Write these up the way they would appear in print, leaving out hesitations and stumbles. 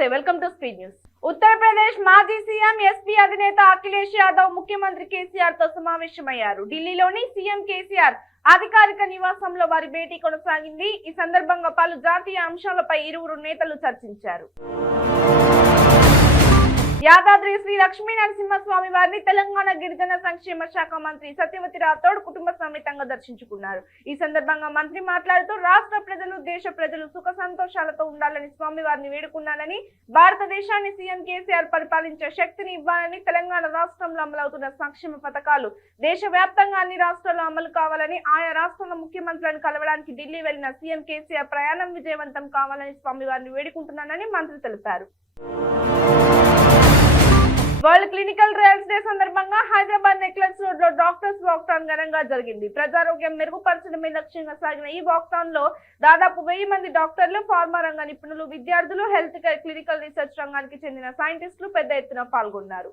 నమస్తే, welcome to speed news. Uttar Pradesh మాజీ CM SP అధినేత అఖిలేష్ యాదవ్ ముఖ్యమంత్రి కేసీఆర్ తో సమావేశమయ్యారు. ఢిల్లీలోని సీఎం కేసీఆర్ అధికారిక నివాసంలో వారి భేటీ కొనసాగింది. ఈ సందర్భంగా పలు జాతీయ అంశాలపై ఇరువురు నేతలు చర్చించారు. యాదాద్రి శ్రీ లక్ష్మీ నరసింహస్వామి వారిని తెలంగాణ గిరిజన సంక్షేమ శాఖ మంత్రి సత్యవతి రాథోడ్ కుటుంబ సమేతంగా దర్శించుకున్నారు. ఈ సందర్భంగా మంత్రి మాట్లాడుతూ రాష్ట్ర ప్రజలు, దేశ ప్రజలు సుఖ సంతోషాలతో ఉండాలని స్వామి వారిని వేడుకున్నానని, భారతదేశాన్ని సీఎం కేసీఆర్ పరిపాలించే శక్తిని ఇవ్వాలని, తెలంగాణ రాష్ట్రంలో అమలవుతున్న సంక్షేమ పథకాలు దేశవ్యాప్తంగా అన్ని రాష్ట్రాల్లో అమలు కావాలని, ఆయా రాష్ట్రాల ముఖ్యమంత్రులను కలవడానికి ఢిల్లీ వెళ్లిన సీఎం కేసీఆర్ ప్రయాణం విజయవంతం కావాలని స్వామి వారిని వేడుకుంటున్నానని మంత్రి తెలిపారు. వరల్డ్ క్లినికల్ ట్రయల్స్ డే సందర్భంగా హైదరాబాద్ నెక్లెస్ రోడ్ లో డాక్టర్స్ వాక్థాన్ ఘనంగా జరిగింది. ప్రజారోగ్యం మెరుగుపరచడమే లక్ష్యంగా సాగిన ఈ వాక్థాన్ లో దాదాపు 1000 మంది డాక్టర్లు, ఫార్మా రంగ నిపుణులు, విద్యార్థులు, హెల్త్ కేర్, క్లినికల్ రీసెర్చ్ రంగానికి చెందిన సైంటిస్టులు పెద్ద ఎత్తున పాల్గొన్నారు.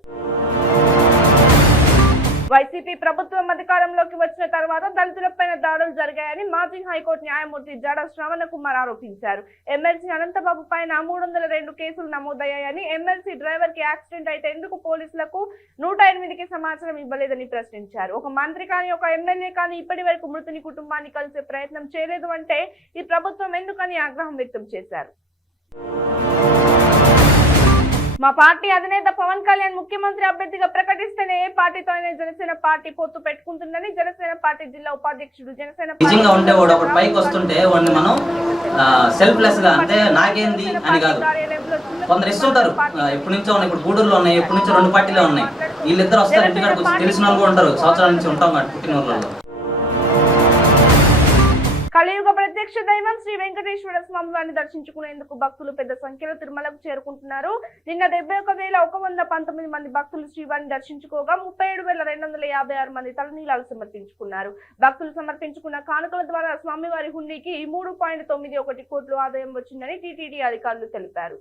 వైసీపీ ప్రభుత్వం అధికారంలోకి వచ్చిన తర్వాత దళితులపైన దాడులు జరిగాయని మాజీ హైకోర్టు న్యాయమూర్తి జాడ శ్రవణ కుమార్ ఆరోపించారు. ఎమ్మెల్సీ అనంతబాబు పైన 302 కేసులు నమోదయ్యాయని, ఎమ్మెల్సీ డ్రైవర్ కి యాక్సిడెంట్ అయితే ఎందుకు పోలీసులకు 108కి సమాచారం ఇవ్వలేదని ప్రశ్నించారు. ఒక మంత్రి కానీ, ఒక ఎమ్మెల్యే కానీ ఇప్పటి వరకు మృతుని కుటుంబాన్ని కలిసే ప్రయత్నం చేయలేదు అంటే ఈ ప్రభుత్వం ఎందుకని ఆగ్రహం వ్యక్తం చేశారు. మా పార్టీ అధినేత పవన్ కళ్యాణ్ ముఖ్యమంత్రి అభ్యర్థిగా ప్రకటిస్తేనే ఏ పార్టీతో అయినా జనసేన పార్టీ పొత్తు పెట్టుకుంటుందని జనసేన పార్టీ జిల్లా ఉపాధ్యక్షుడు, జనసేన నిజంగా ఉండేవాడు ఒకటి పైకి వస్తుంటే వాడిని మనం సెల్ఫ్లెస్ గా అంటే నాకేంది అని కాదు. కొందరు ఇస్తుంటారు, ఎప్పటి నుంచో ఉన్నాయి, ఇప్పుడు గూడూరులో ఉన్నాయి, ఎప్పటి నుంచో 2 పార్టీలే ఉన్నాయి. వీళ్ళిద్దరు వస్తారు, ఇంటికాడికి వచ్చి తెలిసిన వాళ్ళు కూడా ఉంటారు, సంవత్సరాల నుంచి ఉంటాం కాబట్టి పుట్టిన ఊళ్ళలో. కలియుగ ప్రత్యక్ష దైవం శ్రీ వెంకటేశ్వర స్వామి వారిని దర్శించుకునేందుకు భక్తులు పెద్ద సంఖ్యలో తిరుమలకు చేరుకుంటున్నారు. నిన్న 71,119 మంది భక్తులు శ్రీవారిని దర్శించుకోగా 37,256 మంది తలనీలాలు సమర్పించుకున్నారు. భక్తులు సమర్పించుకున్న కానుకల ద్వారా స్వామివారి హుండీకి 3.91 కోట్లు ఆదాయం వచ్చిందని టీటీడీ అధికారులు తెలిపారు.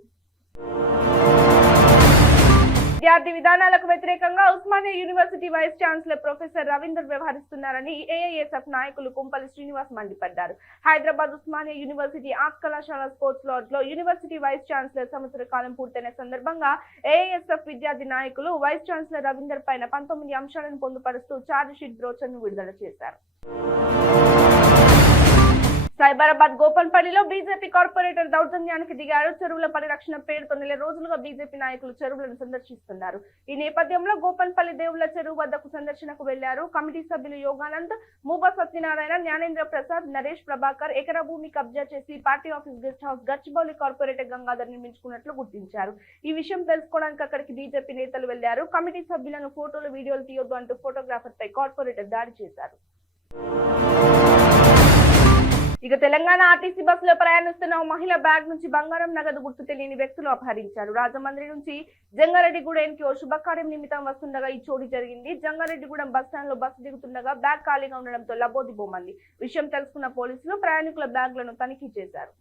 విద్యార్థి విధానాలకు వ్యతిరేకంగా Osmania university vice chancellor professor Ravinder వ్యవహరిస్తున్నారని ఏఐఎస్ఎఫ్ నాయకులు కుంపల్లి శ్రీనివాస్ మండిపడ్డారు. హైదరాబాద్ ఉస్మానియా యూనివర్సిటీ ఆర్ట్స్ కళాశాల స్పోర్ట్స్ లాడ్జ్ లో యూనివర్సిటీ వైస్ ఛాన్సలర్ సంవత్సర కాలం పూర్తయిన సందర్భంగా ఏఐఎస్ఎఫ్ విద్యార్థి నాయకులు వైస్ ఛాన్సలర్ రవీందర్ పైన 19 అంశాలను పొందుపరుస్తూ ఛార్జ్ షీట్ బ్రోచర్ ను విడుదల చేశారు. సైబరాబాద్ గోపన్పల్లిలో బీజేపీ కార్పొరేటర్ దౌర్జన్యానికి దిగారు. చెరువుల పరిరక్షణ పేరుతో నెల రోజులుగా బీజేపీ నాయకులు చెరువులను సందర్శిస్తున్నారు. ఈ నేపథ్యంలో గోపన్పల్లి దేవుళ్ల చెరువు వద్దకు సందర్శనకు వెళ్లారు. కమిటీ సభ్యులు యోగానంద్, మూబా సత్యనారాయణ, జ్ఞానేంద్ర ప్రసాద్, నరేష్ ప్రభాకర్ ఎకరా భూమి కబ్జా చేసి party office guest house Gachibowli corporator Gangadhar నిర్మించుకున్నట్లు గుర్తించారు. ఈ విషయం తెలుసుకోవడానికి అక్కడికి బీజేపీ నేతలు వెళ్లారు. కమిటీ సభ్యులను ఫోటోలు, వీడియోలు తీయొద్దు అంటూ ఫోటోగ్రాఫర్ పై కార్పొరేటర్ దాడి చేశారు. ఇక తెలంగాణ ఆర్టీసీ బస్సులో ప్రయాణిస్తున్న మహిళ బ్యాగ్ నుంచి బంగారం, నగదు గుర్తు తెలియని వ్యక్తులు అపహరించారు. రాజమండ్రి నుంచి జంగారెడ్డిగూడెంకి ఓ శుభకార్యం నిమిత్తం వస్తుండగా ఈ చోరీ జరిగింది. జంగారెడ్డిగూడెం బస్టాండ్ లో బస్సు దిగుతుండగా బ్యాగ్ ఖాళీగా ఉండడంతో లబోదిబోమంది. విషయం తెలుసుకున్న పోలీసులు ప్రయాణికుల బ్యాగ్లను తనిఖీ చేశారు.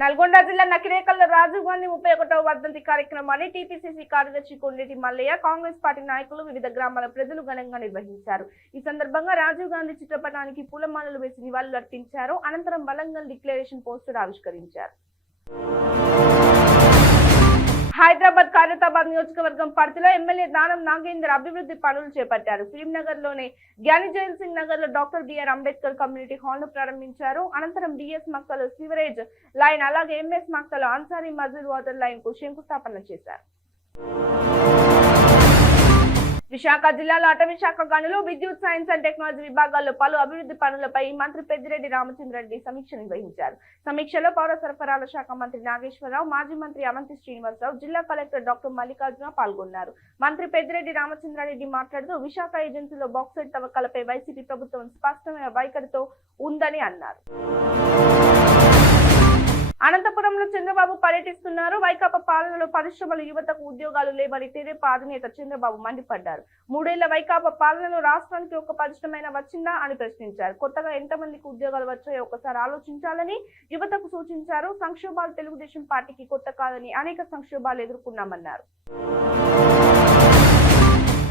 నల్గొండ జిల్లా నకిరేకల్ రాజీవ్ గాంధీ 31వ వర్ధంతి కార్యక్రమాన్ని టీపీసీసీ కార్యదర్శి కొండేటి మల్లయ్య, కాంగ్రెస్ పార్టీ నాయకులు, వివిధ గ్రామాల ప్రజలు ఘనంగా నిర్వహించారు. ఈ సందర్భంగా రాజీవ్ గాంధీ చిత్రపటానికి పూలమాలలు వేసి నివాళులు అర్పించారు. అనంతరం వలంగల్ డిక్లరేషన్ పోస్టర్ ఆవిష్కరించారు. హైదరాబాద్ ఖైరతాబాద్ నియోజకవర్గం పరిధిలో ఎమ్మెల్యే దానం నాగేందర్ అభివృద్ధి పనులు చేపట్టారు. ఫిలింనగర్ లోని జ్ఞాని జైల్ సింగ్ నగర్ లో doctor BR Ambedkar community hall ను ప్రారంభించారు. అనంతరం డిఎస్ మక్తలో సివరేజ్ లైన్, అలాగే ఎంఎస్ మక్తలో అన్సారీ మజిల్ వాటర్ లైన్ కు శంకుస్థాపన చేశారు. విశాఖ జిల్లాలో అటవీ శాఖ గనులు, విద్యుత్, సైన్స్ అండ్ టెక్నాలజీ విభాగాల్లో పలు అభివృద్ధి పనులపై మంత్రి పెద్దిరెడ్డి రామచంద్రరెడ్డి సమీక్ష నిర్వహించారు. సమీక్షలో పౌర సరఫరాల శాఖ మంత్రి నాగేశ్వరరావు, మాజీ మంత్రి అవంతి శ్రీనివాసరావు, జిల్లా కలెక్టర్ డాక్టర్ మల్లికార్జున పాల్గొన్నారు. మంత్రి పెద్దిరెడ్డి రామచంద్రరెడ్డి మాట్లాడుతూ విశాఖ ఏజెన్సీలో బాక్సైట్ తవ్వకాలపై వైసీపీ ప్రభుత్వం స్పష్టమైన వైఖరితో ఉందని అన్నారు. అనంతపురంలో చంద్రబాబు పర్యటిస్తున్నారు. వైకాపా పాలనలో పరిశ్రమలు, యువతకు ఉద్యోగాలు లేవని తెదేపా అధినేత చంద్రబాబు మండిపడ్డారు. 3 ఏళ్ల వైకాపా పాలనలో రాష్ట్రానికి ఒక పరిశ్రమ వచ్చిందా అని ప్రశ్నించారు. కొత్తగా ఎంతమందికి ఉద్యోగాలు వచ్చాయో ఒకసారి ఆలోచించాలని యువతకు సూచించారు. సంక్షోభాలు తెలుగుదేశం పార్టీకి కొత్త కాదని అనేక సంక్షోభాలు ఎదుర్కొన్నామన్నారు.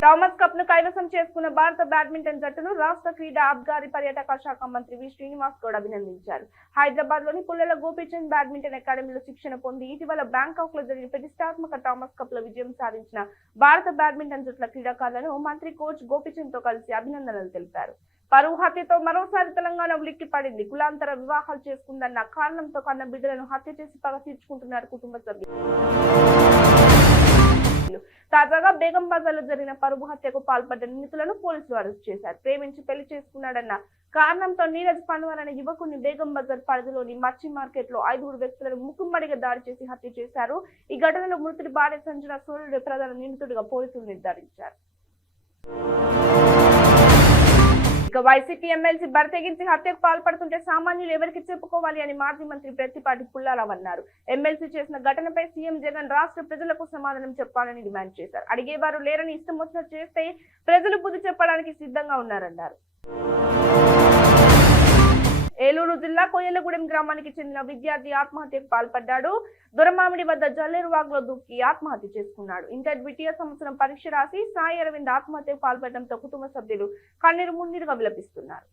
థామస్ కప్ ను కైవసం చేసుకున్న భారత బ్యాడ్మింటన్ జట్టును రాష్ట్ర క్రీడా అబ్కారీ పర్యాటక శాఖ మంత్రి వి శ్రీనివాస్ గౌడ్ అభినందించారు. హైదరాబాద్ లోని పుల్లెల గోపీచంద్ బ్యాడ్మింటన్ అకాడమీలో శిక్షణ పొంది ఇటీవల బ్యాంకాక్ లో జరిగిన ప్రతిష్టాత్మక థామస్ కప్ లో విజయం సాధించిన భారత బ్యాడ్మింటన్ జట్ల క్రీడాకారులను మంత్రి కోచ్ గోపీచంద్ తో కలిసి అభినందనలు తెలిపారు. పరువు హత్యతో మరోసారి తెలంగాణ ఉలిక్కి పడింది. కులాంతర వివాహాలు చేసుకుందన్న కారణంతో కన్న బిడ్డలను హత్య చేసి పగ తీర్చుకుంటున్నారు కుటుంబ సభ్యులు. తాజాగా బేగం బజార్లో జరిగిన పరువు హత్యకు పాల్పడ్డ నిందితులను పోలీసులు అరెస్ట్ చేశారు. ప్రేమించి పెళ్లి చేసుకున్నాడన్న కారణంతో నీరజ్ పన్వార్ అనే యువకుడిని బేగం బజార్ పరిధిలోని మర్చి మార్కెట్ లో 5 వ్యక్తులను ముక్కుమ్మడిగా దాడి చేసి హత్య చేశారు. ఈ ఘటనలో మృతుడి భార్య సంజన సూర్యుడు ప్రధాన నిందితుడిగా పోలీసులు నిర్ధారించారు. ఇక వైసీపీ ఎమ్మెల్సీ బరితెగించి హత్యకు పాల్పడుతుంటే సామాన్యులు ఎవరికి చెప్పుకోవాలి అని మాజీ మంత్రి ప్రత్తిపాటి పుల్లారావు అన్నారు. ఎమ్మెల్సీ చేసిన ఘటనపై సీఎం జగన్ రాష్ట్ర ప్రజలకు సమాధానం చెప్పాలని డిమాండ్ చేశారు. అడిగేవారు లేరని ఇష్టం వచ్చినట్టు చేస్తే ప్రజలు బుద్ధి చెప్పడానికి సిద్ధంగా ఉన్నారన్నారు. ఏలూరు జిల్లా కొయ్యలగూడెం గ్రామానికి చెందిన విద్యార్థి ఆత్మహత్యకు పాల్పడ్డాడు. దొరమామిడి వద్ద జల్లేరువాగులో దూకి ఆత్మహత్య చేసుకున్నాడు. ఇంటర్ ద్వితీయ సంవత్సరం పరీక్ష రాసి సాయి అరవింద్ ఆత్మహత్యకు పాల్పడడంతో కుటుంబ సభ్యులు కన్నీరు మున్నీరుగా విలపిస్తున్నారు.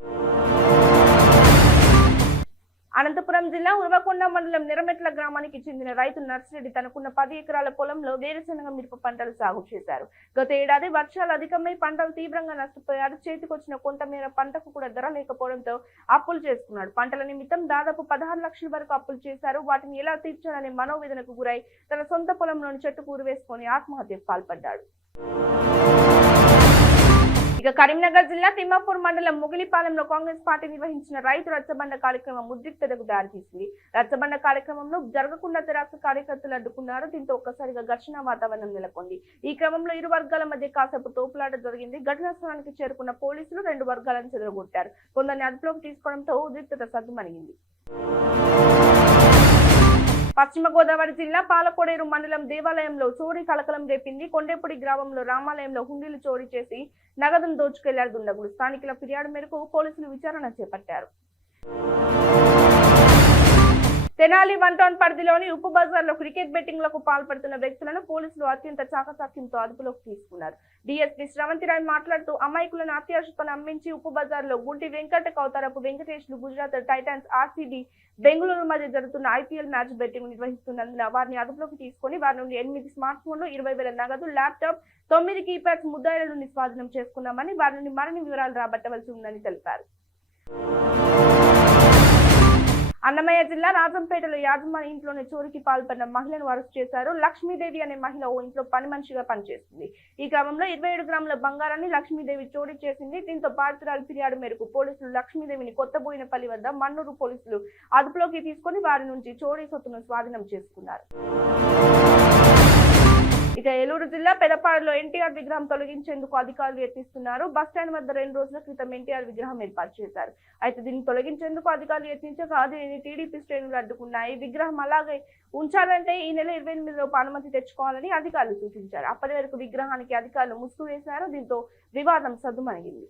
అనంతపురం జిల్లా ఉరవకొండ మండలం నిరమెట్ల గ్రామానికి చెందిన రైతు నర్సిరెడ్డి తనకున్న 10 ఎకరాల పొలంలో వేరుశెనగ మిరప పంటలు సాగు చేశారు. గత ఏడాది వర్షాలు అధికమై పంటలు తీవ్రంగా నష్టపోయారు. చేతికొచ్చిన కొంతమేర పంటకు కూడా ధర లేకపోవడంతో అప్పులు చేసుకున్నాడు. పంటల నిమిత్తం దాదాపు 16 లక్షల వరకు అప్పులు చేశారు. వాటిని ఎలా తీర్చాలనే మనోవేదనకు గురై తన సొంత పొలంలోని చెట్టుకు ఉరివేసుకొని ఆత్మహత్యకు పాల్పడ్డాడు. ఇక కరీంనగర్ జిల్లా తిమ్మాపూర్ మండలం ముగిలిపాలెంలో కాంగ్రెస్ పార్టీ నిర్వహించిన రైతు రచ్చబండ కార్యక్రమం ఉద్రిక్తతకు దారితీసింది. రచ్చబండ కార్యక్రమంలో జరగకుండా తెరాస కార్యకర్తలు అడ్డుకున్నారు. దీంతో ఒక్కసారిగా ఘర్షణ వాతావరణం నెలకొంది. ఈ క్రమంలో ఇరు వర్గాల మధ్య కాసేపు తోపులాట జరిగింది. ఘటనా స్థలానికి చేరుకున్న పోలీసులు 2 వర్గాలను చెదరగొట్టారు. కొందరిని అదుపులోకి తీసుకోవడంతో ఉద్రిక్తత సద్దుమణిగింది. పశ్చిమ గోదావరి జిల్లా పాలకోడేరు మండలం దేవాలయంలో చోరీ కలకలం రేపింది. కొండేపూడి గ్రామంలో రామాలయంలో హుండీలు చోరీ చేసి నగదును దోచుకెళ్లారు దుండగులు. స్థానికుల ఫిర్యాదు మేరకు పోలీసులు విచారణ చేపట్టారు. తెనాలి 1 టౌన్ పరిధిలోని ఉప్పు బజార్లో క్రికెట్ బెట్టింగ్లకు పాల్పడుతున్న వ్యక్తులను పోలీసులు అత్యంత చాకచక్యంతో అదుపులోకి తీసుకున్నారు. డీఎస్పీ శ్రవంతిరాయ్ మాట్లాడుతూ అమాయకులను అత్యాశతో నమ్మించి ఉప్పు బజార్లో గుంటి వెంకట కౌతారపు వెంకటేష్లు గుజరాత్ టైటాన్స్ ఆర్సీబీ బెంగళూరు మధ్య జరుగుతున్న ఐపీఎల్ మ్యాచ్ బెట్టింగ్ నిర్వహిస్తున్నందున వారిని అదుపులోకి తీసుకుని వారి నుండి 8 స్మార్ట్ ఫోన్లు, 20,000 నగదు, ల్యాప్టాప్, 9 కీప్యాడ్స్ ముద్దాయిల నుండి స్వాధీనం చేసుకున్నామని వారి నుండి మరిన్ని వివరాలు రాబట్టవలసి ఉందని తెలిపారు. అన్నమయ్య జిల్లా రాజంపేటలో యాజమాని ఇంట్లోనే చోరీకి పాల్పడిన మహిళను అరెస్ట్ చేశారు. లక్ష్మీదేవి అనే మహిళ ఓ ఇంట్లో పని మనిషిగా పనిచేస్తుంది. ఈ క్రమంలో 27 గ్రాముల బంగారాన్ని లక్ష్మీదేవి చోరీ చేసింది. దీంతో బాధితురాలు ఫిర్యాదు మేరకు పోలీసులు లక్ష్మీదేవిని కొత్తబోయినపల్లి వద్ద మన్నూరు పోలీసులు అదుపులోకి తీసుకుని వారి నుంచి చోరీ సొత్తును స్వాధీనం చేసుకున్నారు. ఇక ఏలూరు జిల్లా పెదపాడులో ఎన్టీఆర్ విగ్రహం తొలగించేందుకు అధికారులు యత్నిస్తున్నారు. బస్టాండ్ వద్ద 2 రోజుల క్రితం ఎన్టీఆర్ విగ్రహం ఏర్పాటు చేశారు. అయితే దీన్ని తొలగించేందుకు అధికారులు యత్నించగా దీనిని టీడీపీ శ్రేణులు అడ్డుకున్నాయి. విగ్రహం అలాగే ఉంచాలంటే ఈ నెల 28లోపు అనుమతి తెచ్చుకోవాలని అధికారులు సూచించారు. అప్పటి వరకు విగ్రహానికి అధికారులు ముసుగు వేశారు. దీంతో వివాదం సద్దుమణిగింది.